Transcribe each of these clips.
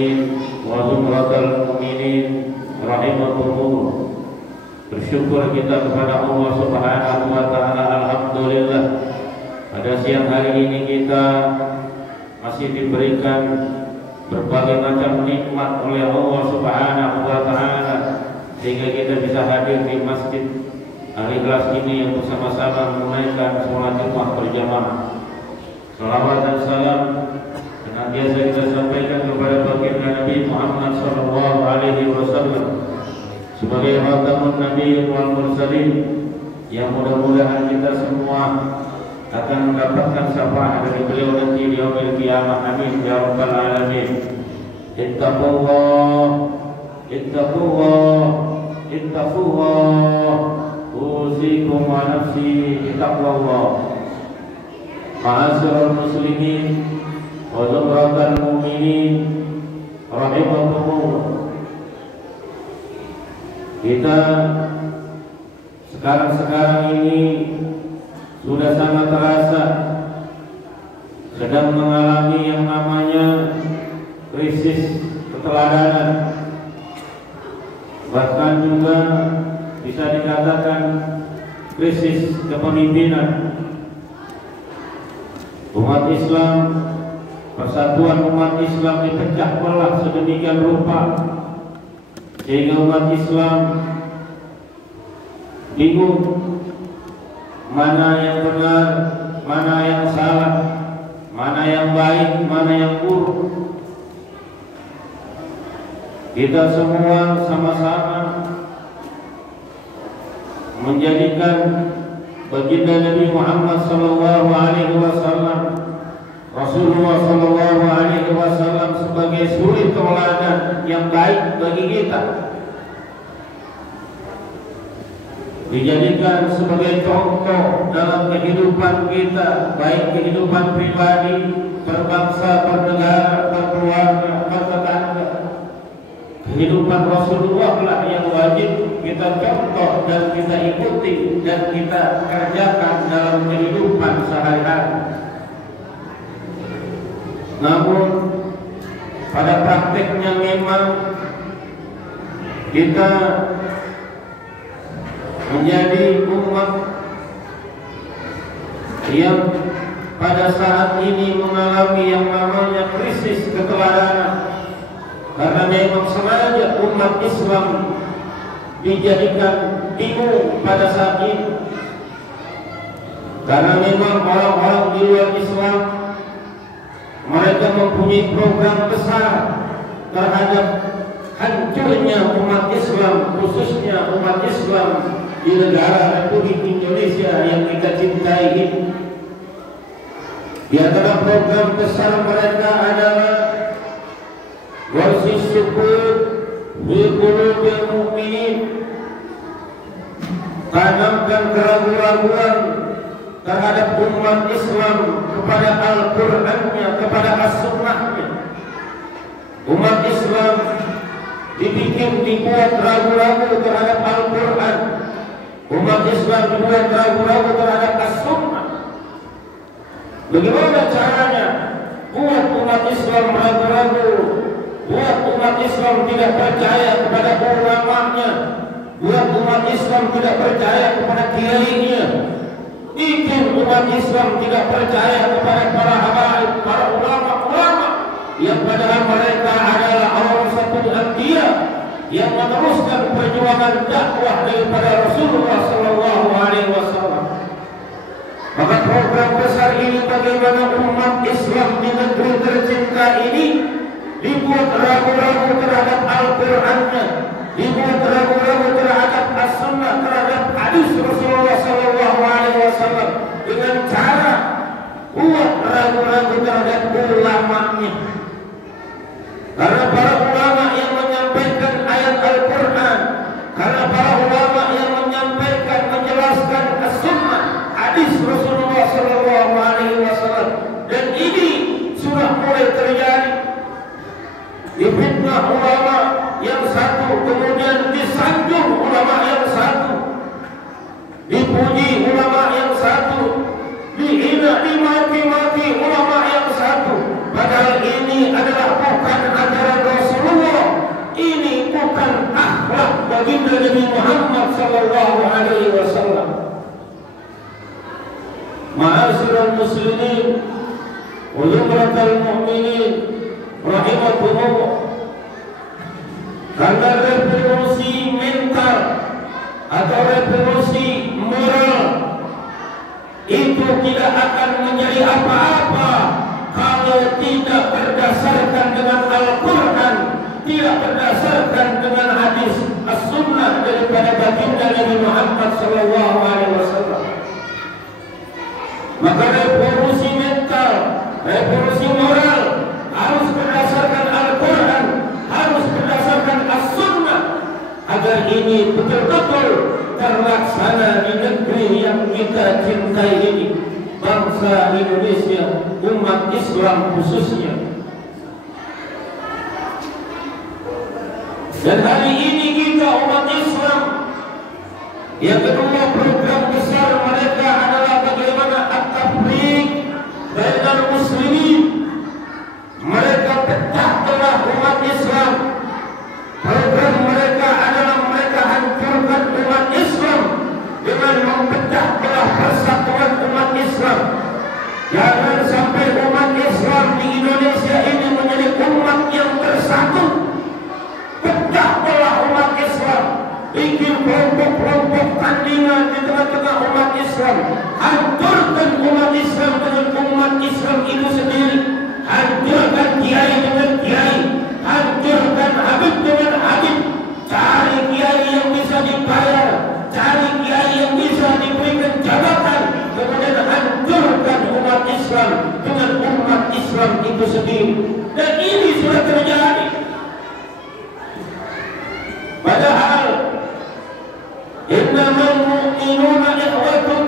muslimin wa zumratal mu'minin rahimakumullah. Bersyukur kita kepada Allah Subhanahu wa taala, alhamdulillah pada siang hari ini kita masih diberikan berbagai macam nikmat oleh Allah Subhanahu wa taala sehingga kita bisa hadir di masjid Al-Ikhlas ini yang bersama-sama menunaikan sholat Jumat berjamaah. Salawat dan salam senantiasa kita sampaikan kepada baginda Nabi Muhammad sallallahu alaihi wasallam sebagai khatamun nabiyyin wal mursalin, yang mudah-mudahan kita semua akan mendapatkan syafaat dari beliau nanti di yaumil qiyamah. Amin ya rabbal alamin. Ittaqullah, ittaqullah, ittaqullah. Usikum wa nafsi bittaqwallah. Ma'asyiral muslimin wa zumratal mu'minin rahimakumullah. Kita sekarang ini sudah sangat terasa sedang mengalami yang namanya krisis keteladanan, bahkan juga bisa dikatakan krisis kepemimpinan. Umat Islam, persatuan umat Islam dipecah belah sedemikian rupa sehingga umat Islam bingung mana yang benar, mana yang salah, mana yang baik, mana yang buruk. Kita semua sama-sama menjadikan baginda Nabi Muhammad sallallahu alaihi wasallam, Rasulullah sallallahu alaihi wasallam sebagai suri tauladan yang baik bagi kita, dijadikan sebagai contoh dalam kehidupan kita, baik kehidupan pribadi, berbangsa, bernegara, berkeluarga, bertetangga. Kehidupan Rasulullah lah yang wajib kita contoh dan kita ikuti dan kita kerjakan dalam kehidupan sehari-hari. Namun pada prakteknya memang kita menjadi umat yang pada saat ini mengalami yang namanya krisis keteladanan, karena memang sengaja umat Islam dijadikan bingung pada saat ini, karena memang orang-orang di luar Islam mereka mempunyai program besar terhadap hancurnya umat Islam, khususnya umat Islam di negara Republik Indonesia yang kita cintai ini. Di antara program besar mereka adalah warsis syukur fi qulubil mu'minin, tanamkan keraguan-raguan terhadap umat Islam kepada Al-Qur'annya, kepada As-Sunnahnya. Umat Islam dibuat ragu-ragu terhadap Al-Qur'an. Umat Islam dibuat ragu-ragu terhadap As-Sunnah. Bagaimana caranya buat umat Islam ragu-ragu, buat umat Islam tidak percaya kepada ulamanya, buat umat Islam tidak percaya kepada kiainya, bikin umat Islam tidak percaya kepada para habaib, para ulama-ulama yang padahal mereka adalah awrasatul anbiya yang meneruskan perjuangan dakwah daripada Rasulullah sallallahu alaihi wasallam. Maka program besar ini bagaimana umat Islam di negeri tercinta ini dibuat ragu-ragu terhadap Al-Qur'annya, dibuat ragu-ragu terhadap As-Sunnah, terhadap hadis Rasulullah sallallahu alaihi wasallam dengan cara buat ragu-ragu terhadap ulamanya. Karena para ulama yang menyampaikan ayat Al-Qur'an, karena para ulama yang menyampaikan, menjelaskan As-Sunnah, hadis Rasulullah sallallahu alaihi wasallam, dan ini sudah mulai terjadi. Difitnah ulama yang satu, kemudian disanjung ulama yang satu, dipuji ulama yang satu, dihina, dimaki-maki ulama yang satu. Padahal ini adalah bukan ajaran Ma'asyiral muslimin wa jumlatal mu'minin rahimakumullah. Karena revolusi mental atau revolusi moral itu tidak akan menjadi apa-apa kalau tidak berdasarkan dengan Al-Quran, tidak berdasarkan dengan hadis as-sunnah daripada baginda Nabi Muhammad SAW. Maka revolusi mental, revolusi moral harus berdasarkan Al-Quran, harus berdasarkan as-sunnah, agar ini betul-betul terlaksana di negeri yang kita cintai ini, bangsa Indonesia, umat Islam khususnya. Dan hari ini kita umat Islam, yang kedua program besar mereka adalah bagaimana at-tafriq bainal muslimin. Mereka pecah belah umat Islam. Program mereka adalah mereka hancurkan umat Islam dengan memecah belah persatuan umat Islam. Jangan sampai umat Islam di Indonesia ini menjadi umat yang bersatu. Pecah belah umat Islam, bikin kelompok-kelompok tandingan di tengah-tengah umat Islam. Hancurkan umat Islam dengan umat Islam itu sendiri. Hancurkan kiai dengan kiai, hancurkan habib dengan habib. Cari kiai yang bisa dibayar, cari kiai yang bisa diberikan jabatan, kemudian hancurkan umat Islam dengan umat Islam itu sendiri. Dan ini sudah terjadi. Padahal innamal mu'minuna ikhwatun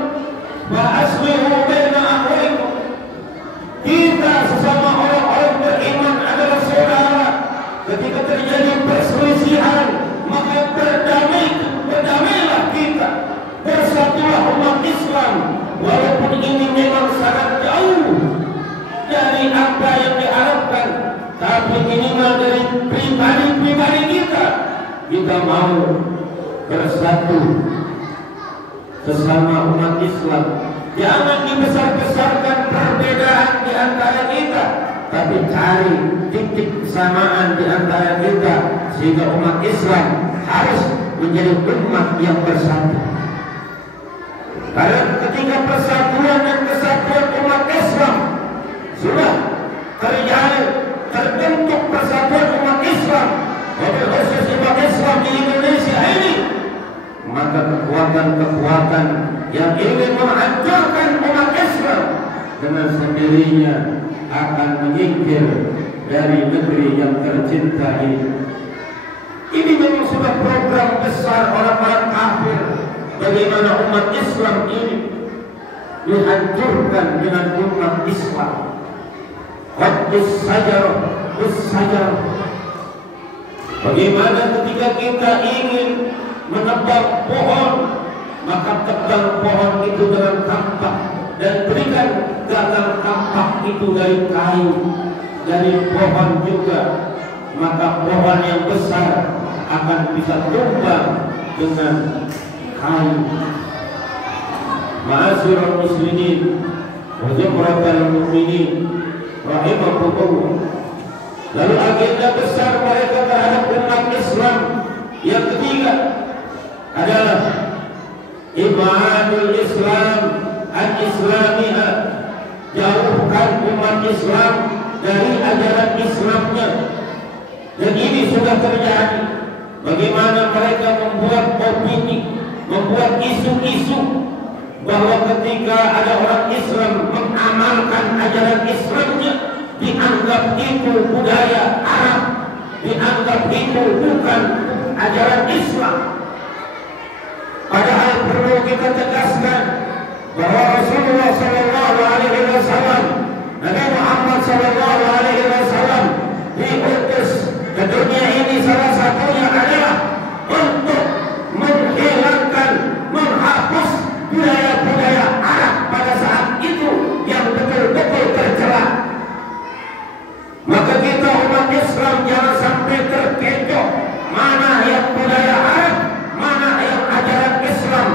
fa aslihu baina akhawaykum. Kita sesama orang-orang beriman adalah saudara. Ketika terjadi perselisihan, maka berdamailah kita, bersatulah umat Islam. Walaupun ini memang sangat jauh dari apa yang diharapkan, tapi minimal dari pribadi-pribadi kita mau bersatu sesama umat Islam. Jangan dibesar-besarkan perbedaan di antara kita, tapi cari titik kesamaan di antara kita, sehingga umat Islam harus menjadi umat yang bersatu. Karena ketika persatuan dan kesatuan umat Islam sudah terjadi, terbentuk persatuan umat Islam, khusus umat Islam di Indonesia ini, maka kekuatan-kekuatan yang ingin menghancurkan umat Islam dengan sendirinya akan menyingkir dari negeri yang tercinta ini. Ini memang sudah program besar orang-orang kafir, bagaimana umat Islam ini dihancurkan dengan umat Islam. Qaddis sajarah. Bagaimana ketika kita ingin menebang pohon, maka tebang pohon itu dengan kampak dan berikan gagang kampak itu dari kayu, dari pohon juga, maka pohon yang besar akan bisa tumbang dengan kayu. Ma'asyiral muslimin wa jumlatal mu'minin rahimakumullah. Lalu agenda besar mereka terhadap umat Islam yang ketiga adalah ibadul Islam al-Islamiyah, jauhkan umat Islam dari ajaran Islamnya. Dan ini sudah terjadi. Bagaimana mereka membuat opini, membuat isu-isu bahwa ketika ada orang Islam mengamalkan ajaran Islamnya, dianggap itu budaya Arab, dianggap itu bukan ajaran Islam. Padahal perlu kita tegaskan bahwa Rasulullah SAW, Nabi Muhammad SAW diutus ke dunia ini salah satunya adalah untuk menghilangkan, menghapus budaya-budaya Arab pada saat itu yang betul-betul tercela. Maka kita umat Islam jangan sampai terkecoh mana yang budaya Arab, mana yang ajaran Islam.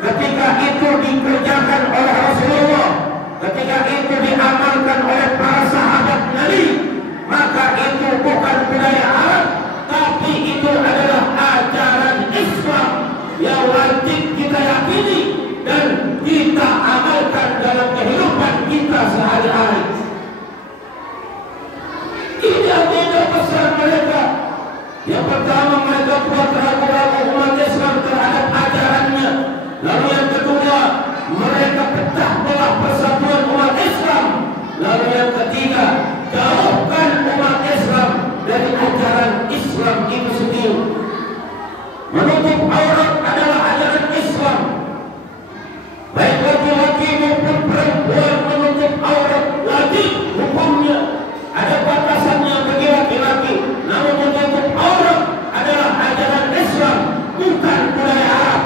Ketika itu dikerjakan oleh Rasulullah, bukan budaya Arab, tapi itu adalah ajaran Islam yang wajib kita yakini dan kita amalkan dalam kehidupan kita sehari-hari. Ini agenda besar mereka. Yang pertama, mereka buat ragu-ragu umat Islam terhadap ajarannya. Lalu yang kedua, mereka pecah belah persatuan umat Islam. Lalu yang ketiga, jauhkan umat Islam dari ajaran Islam itu sendiri. Menutup aurat adalah ajaran Islam. Baik laki-laki maupun perempuan menutup aurat wajib hukumnya. Ada batasannya bagi laki-laki, namun menutup aurat adalah ajaran Islam, bukan budaya Arab.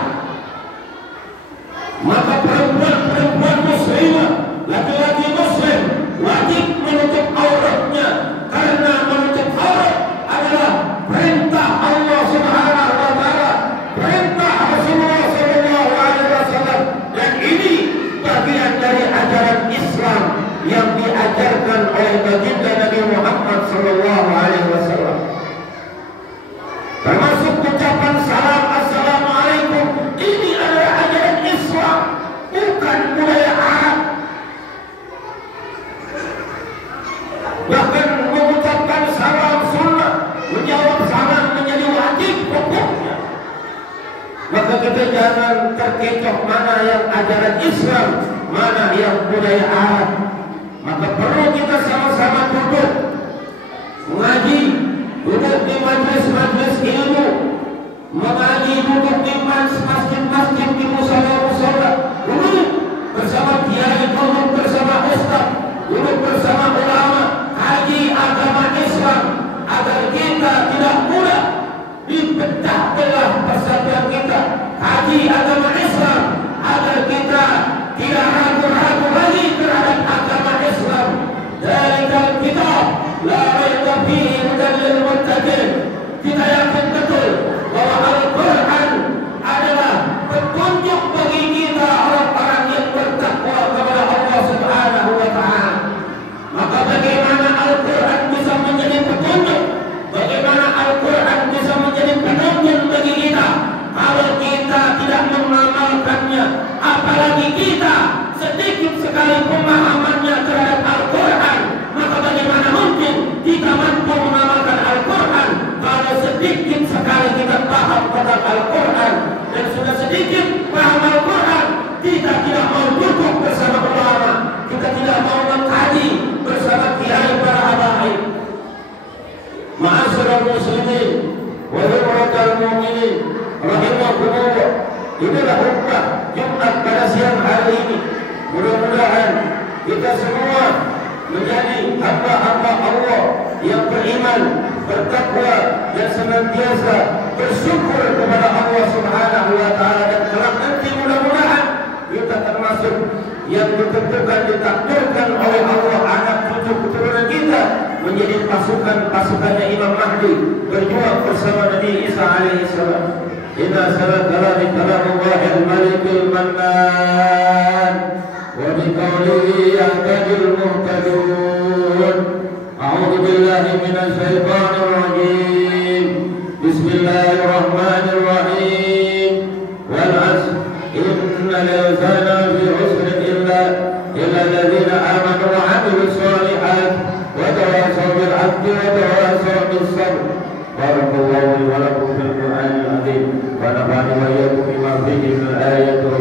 Maka perempuan muslimah, laki-laki muslim wajib menutup auratnya, karena menutup aurat adalah perintah Allah Subhanahu wa taala, perintah Rasulullah sallallahu alaihi wasallam, dan ini bagian dari ajaran Islam yang diajarkan oleh baginda Nabi Muhammad sallallahu alaihi wasallam. Termasuk ucapan salam assalamualaikum, ini adalah ajaran Islam, bukan budaya Arab. Bahkan mengucapkan salam sunnah, menjawab salam menjadi wajib hukumnya. Maka kita jangan terkecoh mana yang ajaran Islam, mana yang budaya Arab. Maka perlu kita sama-sama duduk mengaji, duduk di majlis-majlis ilmu, mengaji, duduk di masjid-masjid, di musala-musala, duduk bersama kiai, duduk bersama ustaz, duduk bersama ulama, haji agama Islam, agar kita tidak mudah dipecah belah persatuan kita. Haji agama Islam agar kita tidak ragu-ragu lagi terhadap agama Islam. Dalikal kitab la raiba fihi hudan lil muttaqin. Kita yakin betul bahwa Al-Quran adalah petunjuk bagi kita orang-orang yang bertakwa kepada Allah Subhanahu wa taala. Maka bagaimana Al-Quran bisa menjadi petunjuk? Bagaimana Al-Quran bisa menjadi petunjuk bagi kita kalau kita tidak mengamalkannya? Apalagi kita sedikit sekali pemahamannya terhadap Al-Quran, maka bagaimana mungkin kita mampu mengamalkan Al-Quran kalau sedikit sekali kita paham tentang Al-Quran, dan sudah sedikit paham Al-Quran kita tidak mau duduk bersama ulama, kita tidak mau mengkaji bersama kiai para habaib. Ma'asyiral muslimin wa hurmatal mu'minin rahimakumullah. Inilah khutbah Jumat pada siang hari ini. Mudah-mudahan kita semua menjadi hamba-hamba Allah yang beriman, bertakwa, dan senantiasa bersyukur kepada Allah Subhanahu wa taala, dan kelak nanti mudah-mudahan kita termasuk yang ditentukan, ditakdirkan oleh Allah anak cucu keturunan kita menjadi pasukannya Imam Mahdi, berjuang bersama Nabi Isa alaihi salam. Inna salata kalamullahil malikil mannan wa biqaulihi yahtadil muhtadun. A'udzu billahi minasy syaithanir rajim. Bismillahirrahmanirrahim. Wal 'asr innal insana fi 'usrin illa alladziina aamanu wa 'amilus shalihaat wa tawassaw bil 'haqqi wa tawassaw bis sabr. Barakallahu li wa lakum fil Qur'anil 'azim wa nafa'ani wa iyyakum bima fihi min al-ayati wa